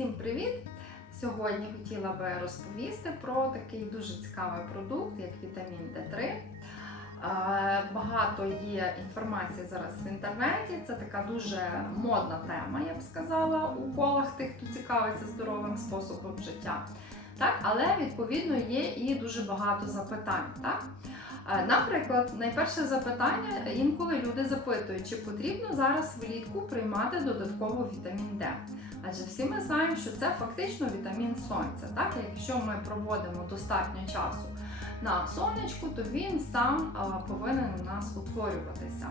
Всім привіт! Сьогодні хотіла би розповісти про такий дуже цікавий продукт, як вітамін Д3. Е, Багато є інформації зараз в інтернеті. Це така дуже модна тема, я б сказала, у колах тих, хто цікавиться здоровим способом життя. Так, але відповідно є і дуже багато запитань. Так? Е, Наприклад, найперше запитання інколи люди запитують, чи потрібно зараз влітку приймати додатково вітамін Д. Адже всі ми знаємо, що це фактично вітамін сонця. Так, якщо ми проводимо достатньо часу на сонечку, то він сам повинен у нас утворюватися.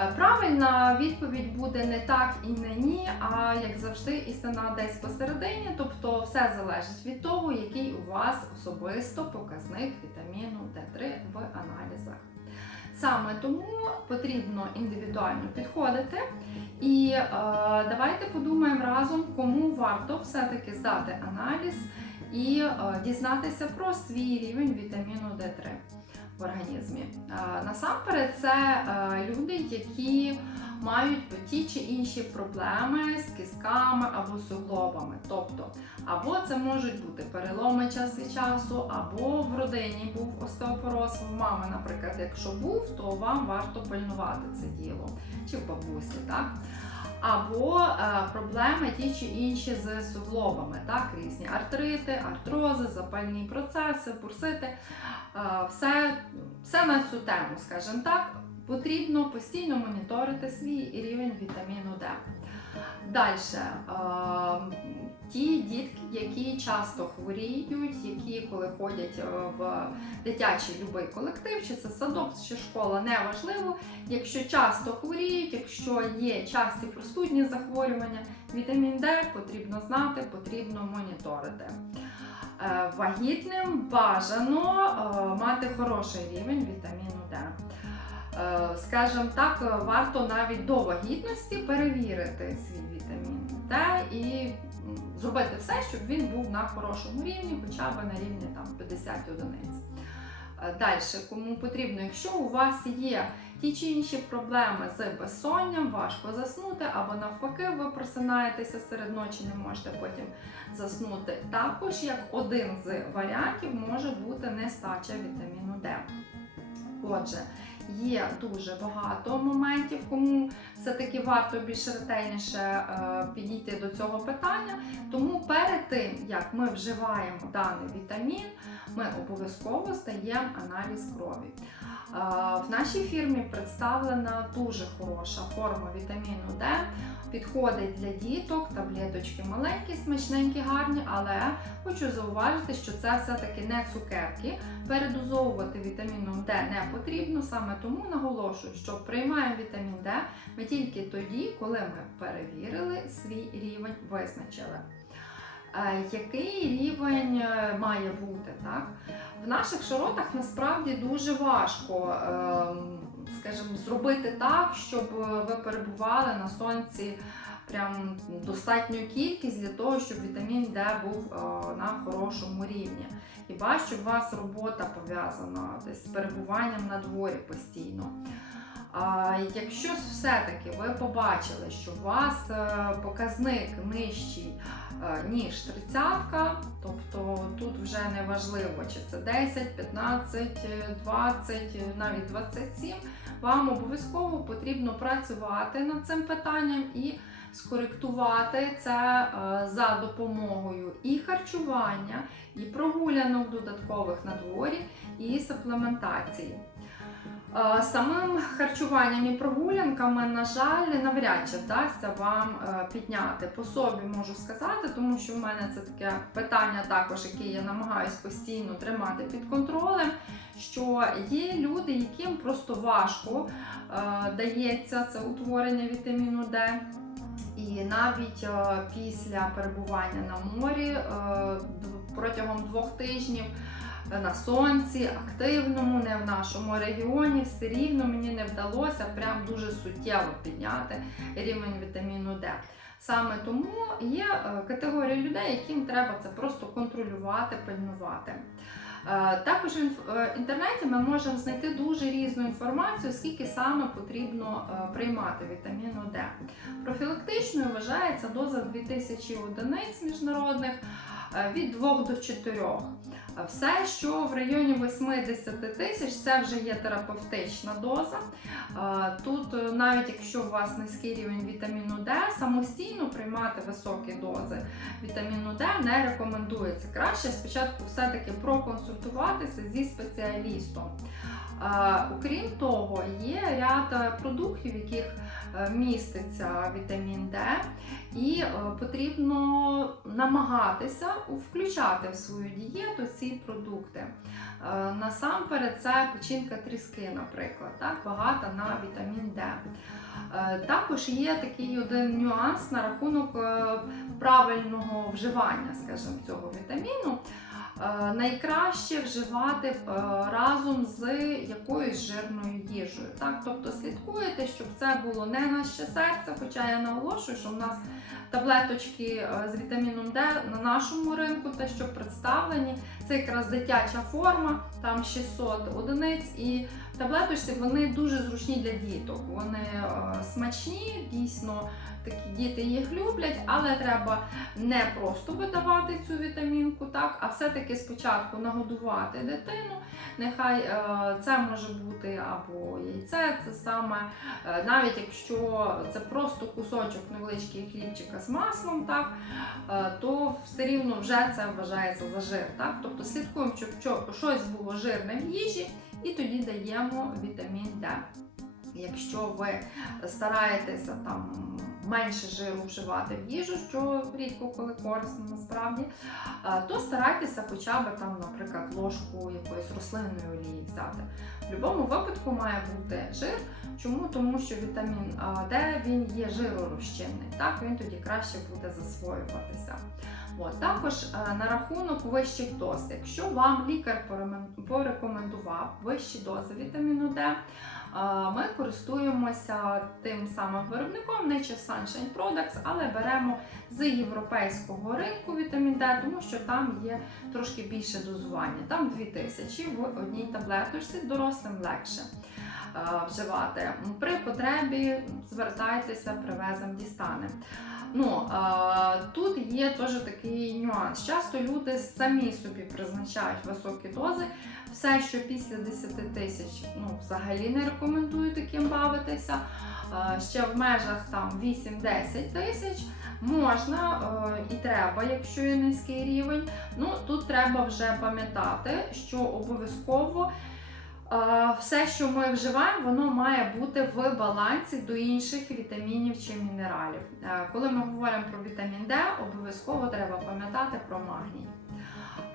Е, Правильна відповідь буде не так і не ні, а як завжди, істина десь посередині, тобто все залежить від того, який у вас особисто показник вітаміну Д3 в аналізах. Саме тому потрібно індивідуально підходити. І е, давайте подумаємо разом, кому варто все-таки здати аналіз і е, дізнатися про свій рівень вітаміну Д3 в організмі. Насамперед, це е, люди, які мають ті чи інші проблеми з кістками або суглобами. Тобто, або це можуть бути переломи час від часу, або в родині був остеопороз в мами, наприклад, якщо був, то вам варто пильнувати це діло, чи в бабусі, так? Або е, проблеми ті чи інші з суглобами, так, різні артрити, артрози, запальні процеси, бурсити. Е, все, все на цю тему, скажімо так, потрібно постійно моніторити свій рівень вітаміну Д. Далі, ті дітки, які часто хворіють, які коли ходять е, в дитячий любий колектив, чи це садок, чи школа, неважливо. Якщо часто хворіють, якщо є часті простудні захворювання, вітамін Д потрібно знати, потрібно моніторити. Е, Вагітним бажано е, мати хороший рівень вітаміну Д. Е, Скажімо так, варто навіть до вагітності перевірити свій вітамін Д і зробити все, щоб він був на хорошому рівні, хоча б на рівні там 50 одиниць. Далі, кому потрібно, якщо у вас є ті чи інші проблеми з безсонням, важко заснути, або навпаки, ви просинаєтеся серед ночі, не можете потім заснути. Також як один з варіантів може бути нестача вітаміну Д. Отже, є дуже багато моментів, кому все-таки варто більш ретельніше е, підійти до цього питання. Тому перед тим, як ми вживаємо даний вітамін, ми обов'язково здаємо аналіз крові. Е, В нашій фірмі представлена дуже хороша форма вітаміну Д. Підходить для діток, таблеточки маленькі, смачненькі, гарні, але хочу зауважити, що це все-таки не цукерки. Передозовувати вітаміном Д не потрібно, саме тому наголошую, що приймаємо вітамін Д ми тільки тоді, коли ми перевірили свій рівень, визначили. Е, Який рівень е, має бути? Так? В наших широтах насправді дуже важко, ем, скажімо, зробити так, щоб ви перебували на сонці прям достатню кількість для того, щоб вітамін Д був е, на хорошому рівні. Хіба що у вас робота пов'язана з перебуванням на дворі постійно. А якщо все-таки ви побачили, що у вас е, показник нижчий, е, ніж 30, тобто тут вже не важливо, чи це 10, 15, е, 20, навіть 27, вам обов'язково потрібно працювати над цим питанням і скоректувати це е, за допомогою і харчування, і прогулянок додаткових на дворі, і саплементації. Е, Самим харчуванням і прогулянками, на жаль, навряд чи вдасться вам е, підняти по собі, можу сказати, тому що в мене це таке питання, також яке я намагаюсь постійно тримати під контролем. Що є люди, яким просто важко е, дається це утворення вітаміну Д. І навіть е, після перебування на морі е, протягом двох тижнів е, на сонці, активному, не в нашому регіоні, все рівно мені не вдалося прям дуже суттєво підняти рівень вітаміну Д. Саме тому є категорія людей, яким треба це просто контролювати, пильнувати. Е, Також в е, інтернеті ми можемо знайти дуже різну інформацію, скільки саме потрібно е, приймати вітаміну Д. Профілактичною вважається доза 2000 одиниць міжнародних від 2 до 4. Е, Все, що в районі 80 тисяч, це вже є терапевтична доза. Е, Тут, е, навіть якщо у вас низький рівень вітаміну Д, самостійно приймати високі дози вітаміну Д не рекомендується. Краще спочатку все-таки проконсультуватися зі спеціалістом. Е, Окрім того, є ряд е, продуктів, яких е, міститься вітамін Д, і е, потрібно намагатися включати в свою дієту ці продукти. Е, Насамперед, це печінка тріски, наприклад, так, багата на вітамін Д. Е, Також є такий один нюанс на рахунок е, правильного вживання, скажімо, цього вітаміну. Е, Найкраще вживати е, разом з якоюсь жирною їжею. Так? Тобто слідкуєте, щоб це було не на ще серце, хоча я наголошую, що в нас таблеточки е, з вітаміном Д на нашому ринку, те, що представлені, це якраз дитяча форма, там 600 одиниць. І в таблеточці вони дуже зручні для діток. Вони е, смачні, дійсно такі діти їх люблять, але треба не просто видавати цю вітамінку, так, а все-таки спочатку нагодувати дитину. Нехай е, це може бути або яйце, це саме, е, навіть якщо це просто кусочок невеличкий хлібчика з маслом, так, е, то все рівно вже це вважається за жир. Так? Тобто слідкуємо, щоб що- щось було жирне в їжі, і тоді даємо вітамін Д. Якщо ви стараєтеся там менше жиру вживати в їжу, що рідко коли корисно насправді, е, то старайтеся хоча б там, наприклад, ложку якоїсь рослинної олії взяти. В будь-якому випадку має бути жир. Чому? Тому що вітамін А, Д він є жиророзчинний, так він тоді краще буде засвоюватися. От, також е, на рахунок вищих доз, якщо вам лікар порекомендував вищі дози вітаміну Д, е, ми користуємося тим самим виробником Nature Sunshine Products, але беремо з європейського ринку вітамін Д, тому що там є трошки більше дозування. Там 2000 в одній таблеточці, дорослим легше вживати. При потребі звертайтеся, привеземо, дістанемо. Ну, е, тут є теж такий нюанс. Часто люди самі собі призначають високі дози. Все, що після 10 тисяч, ну, взагалі не рекомендую таким бавитися. Е, Ще в межах там 8-10 тисяч можна і треба, якщо є низький рівень. Ну, тут треба вже пам'ятати, що обов'язково все, що ми вживаємо, воно має бути в балансі до інших вітамінів чи мінералів. Е, Коли ми говоримо про вітамін Д, обов'язково треба пам'ятати про магній.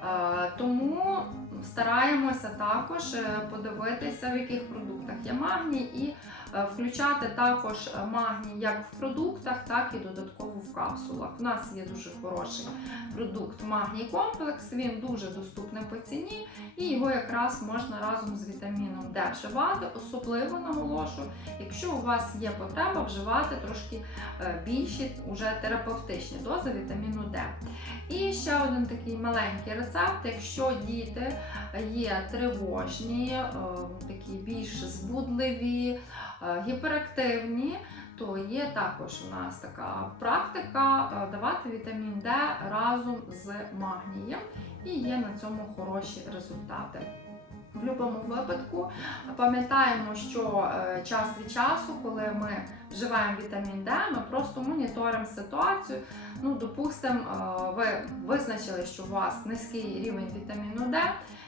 Е, Тому стараємося також е, подивитися, в яких продуктах є магній, і е, включати також магній як в продуктах, так і додатково в капсулах. У нас є дуже хороший продукт магній комплекс, він дуже доступний по ціні, і його якраз можна разом з вітаміном Д вживати. Особливо наголошую, якщо у вас є потреба вживати трошки е, більші уже терапевтичні дози вітаміну Д. І ще один такий маленький рецепт, якщо діти є тривожні, е, такі більш збудливі, е, гіперактивні, то є також у нас така практика е, давати вітамін Д разом з магнієм, і є на цьому хороші результати. В будь-якому випадку пам'ятаємо, що е, час від часу, коли ми вживаємо вітамін Д, ми просто моніторимо ситуацію. Ну, допустимо, ви визначили, що у вас низький рівень вітаміну Д.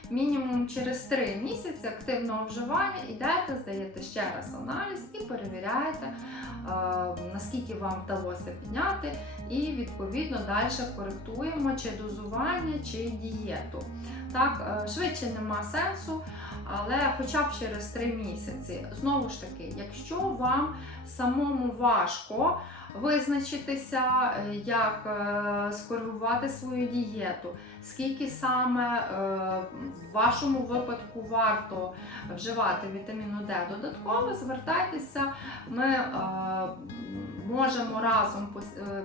Мінімум через 3 місяці активного вживання йдете, здаєте ще раз аналіз і перевіряєте, е, наскільки вам вдалося підняти, і відповідно далі коректуємо чи дозування, чи дієту. Так, е, швидше нема сенсу, але хоча б через 3 місяці. Знову ж таки, якщо вам самому важко визначитися, е, як е, скоригувати свою дієту, скільки саме е, в вашому випадку варто вживати вітаміну Д додатково, звертайтеся, ми можемо разом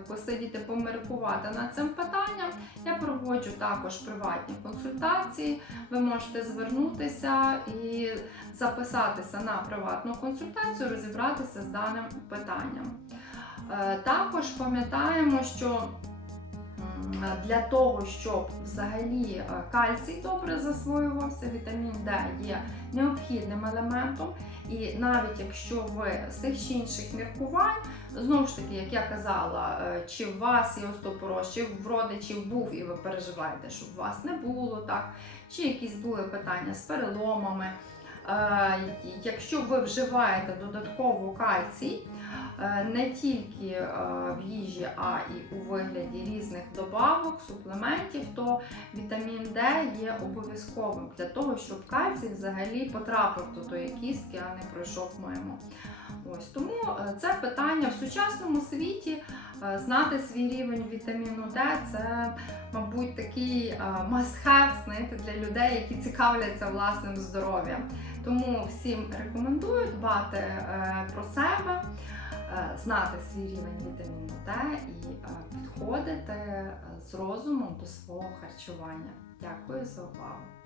посидіти, поміркувати над цим питанням. Я проводжу також приватні консультації. Ви можете звернутися і записатися на приватну консультацію, розібратися з даним питанням. Е, Також пам'ятаємо, що для того, щоб взагалі е, кальцій добре засвоювався, вітамін Д є необхідним елементом. І навіть якщо ви з тих чи інших міркувань, знову ж таки, як я казала, е, чи у вас є остеопороз, чи в родичів був і ви переживаєте, щоб у вас не було так, чи якісь були питання з переломами. Е, Якщо ви вживаєте додатково кальцій, е, не тільки е, в їжі, а і у вигляді різних добавок, суплементів, то вітамін Д є обов'язковим для того, щоб кальцій взагалі потрапив до тої кістки, а не пройшов мимо. Ось тому це питання в сучасному світі. Е, Знати свій рівень вітаміну Д це, мабуть, такий е, must-have, знаєте, для людей, які цікавляться власним здоров'ям. Тому всім рекомендую дбати е, про себе, знати свій рівень вітаміну Д і підходити з розумом до свого харчування. Дякую за увагу!